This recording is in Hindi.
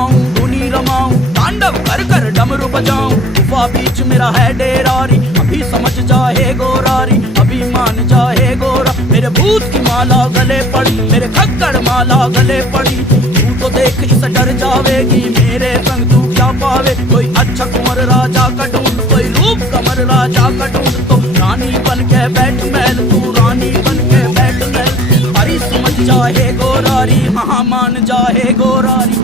रमाऊं धुनी रमाऊं, तांडव कर कर डमरू बजाऊं। गुफा बीच मेरा है डेरारी, अभी समझ जाए गोरारी, अभी मान जाए गोरा। मेरे भूत की माला गले पड़ी, मेरे खक्कड़ माला गले पड़ी। तू तो देख इस डर जावेगी, मेरे संग तू क्या पावे। कोई अच्छा कुंवर राजा का ढूंढ, कोई रूप कमर राजा का ढूंढ। तो रानी बन के बैठ महल, तू रानी बन के बैठ महल। हरी समझ जाए गोरारी, हाँ मान जाए गोरारी।